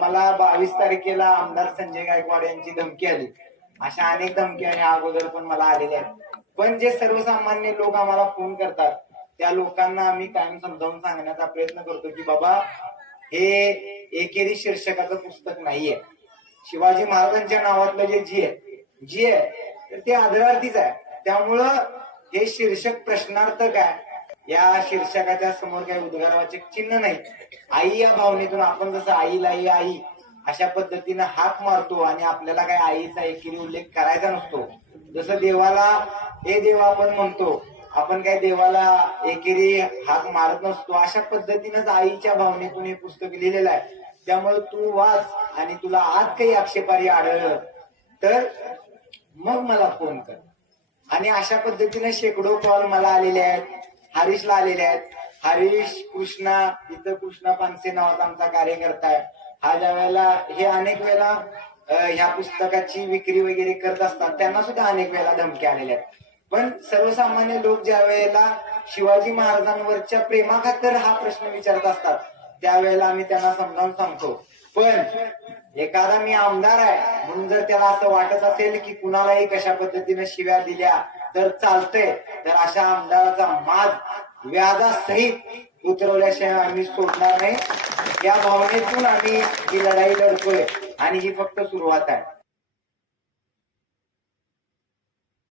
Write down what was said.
मला 22 तारखेला आमदार संजय गायकवाड यांची धमकी आली. अशा अनेक धमक्या या अगोदर पण मला आलेल्या आहेत. पण जे सर्वसामान्य लोक आम्हाला फोन करतात त्या लोकांना आम्ही कायम समजावून सांगण्याचा प्रयत्न करतो की बाबा हे एकेरी शीर्षकाचं पुस्तक नाहीये. शिवाजी महाराजांच्या नावातलं जे जी आहे तर ते आदरार्थीच आहे. त्यामुळं हे शीर्षक प्रश्नार्थक आहे. या शीर्षकाच्या समोर काही उद्गारवाचक चिन्ह नाही. आई या भावनेतून आपण जसं आईला आई अशा पद्धतीनं हाक मारतो आणि आपल्याला काय आईचा एकेरी उल्लेख करायचा नसतो. जसं देवाला हे देवा आपण म्हणतो, आपण काय देवाला एकेरी हाक मारत नसतो. अशा पद्धतीनंच आईच्या भावनेतून हे पुस्तक लिहिलेलं आहे. त्यामुळे तू वाच आणि तुला आज काही आक्षेपार्ह आढळलं तर मग मला फोन कर. आणि अशा पद्धतीने शेकडो कॉल मला आलेले आहेत, हरीशला आलेले आहेत. हरीश कृष्णा इथं कृष्णा पानसे नावाचा आमचा कार्यकर्ता आहे. हा ज्या वेळेला हे अनेक वेळेला ह्या पुस्तकाची विक्री वगैरे करत असतात त्यांना सुद्धा अनेक वेळेला धमकी आलेल्या आहेत. पण सर्वसामान्य लोक ज्या वेळेला शिवाजी महाराजांवरच्या प्रेमाखातर हा प्रश्न विचारत असतात त्यावेळेला आम्ही त्यांना समजावून सांगतो. पण एखादा मी आमदार आहे म्हणून जर त्याला असं वाटत असेल की कुणालाही कशा पद्धतीने शिव्या दिल्या तर चालतंय तर अशा आमदाराचा माज व्याजासहित उतरवल्याशिवाय आम्ही सोडणार नाही. या भावनेतून आम्ही ही लढाई लढतोय आणि ही फक्त सुरुवात आहे.